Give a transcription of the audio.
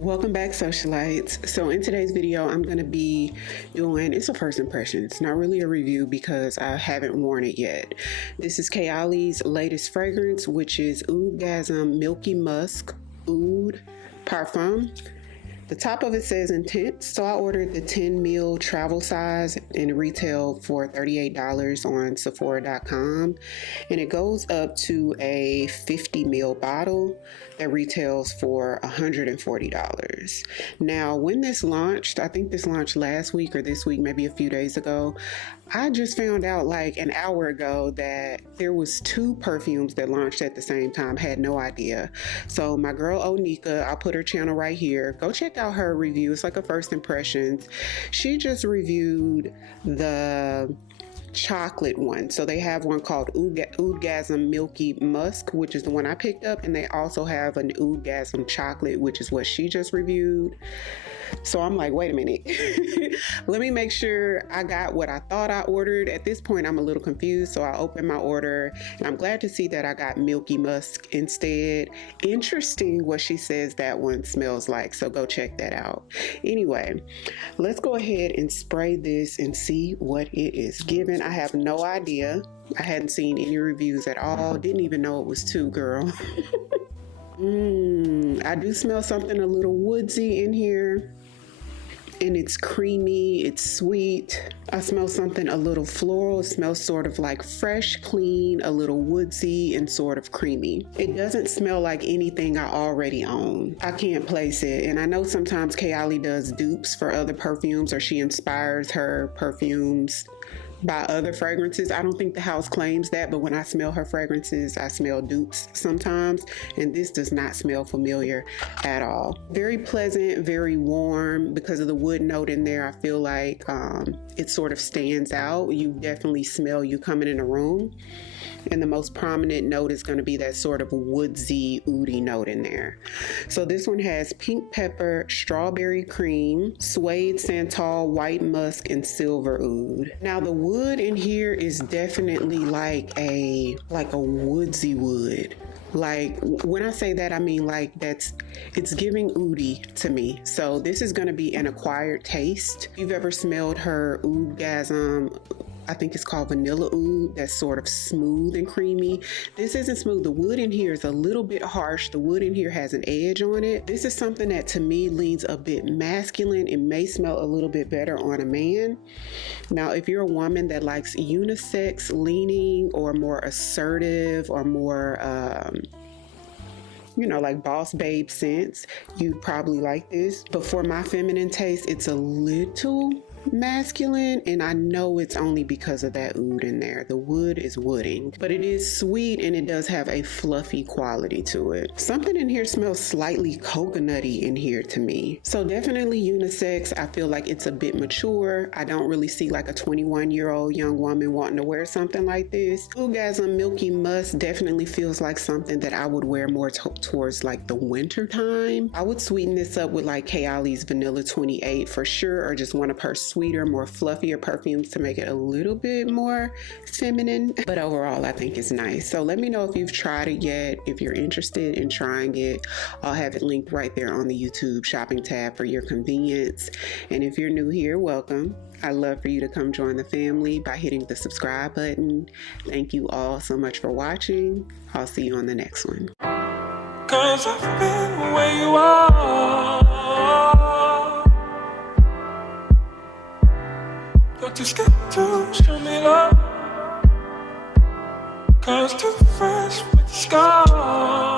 Welcome back, socialites. So in today's video, I'm going to be doing, it's a first impression. It's not really a review because I haven't worn it yet. This is Kayali's latest fragrance, which is Oudgasm Milky Musk Oud Parfum. The top of it says intense, so I ordered the 10 ml travel size and it retailed for $38 on Sephora.com, and it goes up to a 50 ml bottle that retails for $140. Now, when this launched, I think this launched last week or this week, maybe a few days ago, I just found out like an hour ago that there was 2 perfumes that launched at the same time. Had no idea. So my girl Onika, I'll put her channel right here. Go check out her review. It's like a first impressions. She just reviewed the chocolate one. So they have one called Oudgasm Milky Musk, which is the one I picked up, and they also have an Oudgasm chocolate, which is what she just reviewed. So I'm like, wait a minute. Let me make sure I got what I thought I ordered. At this point, I'm a little confused. So I opened my order and I'm glad to see that I got Milky Musk instead. Interesting what she says that one smells like. So go check that out. Anyway, let's go ahead and spray this and see what it is giving. I have no idea. I hadn't seen any reviews at all. Didn't even know it was 2, girl. I do smell something a little woodsy in here. And it's creamy, it's sweet. I smell something a little floral. It smells sort of like fresh, clean, a little woodsy, and sort of creamy. It doesn't smell like anything I already own. I can't place it. And I know sometimes Kayali does dupes for other perfumes, or she inspires her perfumes by other fragrances. I don't think the house claims that, but when I smell her fragrances, I smell dupes sometimes, and this does not smell familiar at all. Very pleasant, very warm. Because of the wood note in there, I feel like it sort of stands out. You definitely smell you coming in a room. And the most prominent note is going to be that sort of woodsy, oody note in there. So this one has pink pepper, strawberry cream, suede santal, white musk, and silver oud. Now the wood in here is definitely like a woodsy wood. Like when I say that, I mean like it's giving oudi to me. So this is going to be an acquired taste. If you've ever smelled her Oudgasm, I think it's called Vanilla Oud, that's sort of smooth and creamy. This isn't smooth. The wood in here is a little bit harsh. The wood in here has an edge on it. This is something that to me leans a bit masculine. It may smell a little bit better on a man. Now, if you're a woman that likes unisex leaning or more assertive or more, like boss babe scents, you'd probably like this. But for my feminine taste, it's a little masculine, and I know it's only because of that oud in there. The wood is wooding, but it is sweet and it does have a fluffy quality to it. Something in here smells slightly coconutty in here to me. So definitely unisex. I feel like it's a bit mature. I don't really see like a 21-year-old young woman wanting to wear something like this. Oudgasm Milky Musk definitely feels like something that I would wear more towards like the winter time. I would sweeten this up with like Kayali's Vanilla 28 for sure, or just one of her sweeter, more fluffier perfumes to make it a little bit more feminine. But overall, I think it's nice. So let me know if you've tried it yet, if you're interested in trying it. I'll have it linked right there on the YouTube shopping tab for your convenience. And if you're new here, welcome. I'd love for you to come join the family by hitting the subscribe button. Thank you all so much for watching. I'll see you on the next one. 'Cause I've been where you are. You're too scared to show me love, 'cause too fresh with the scars.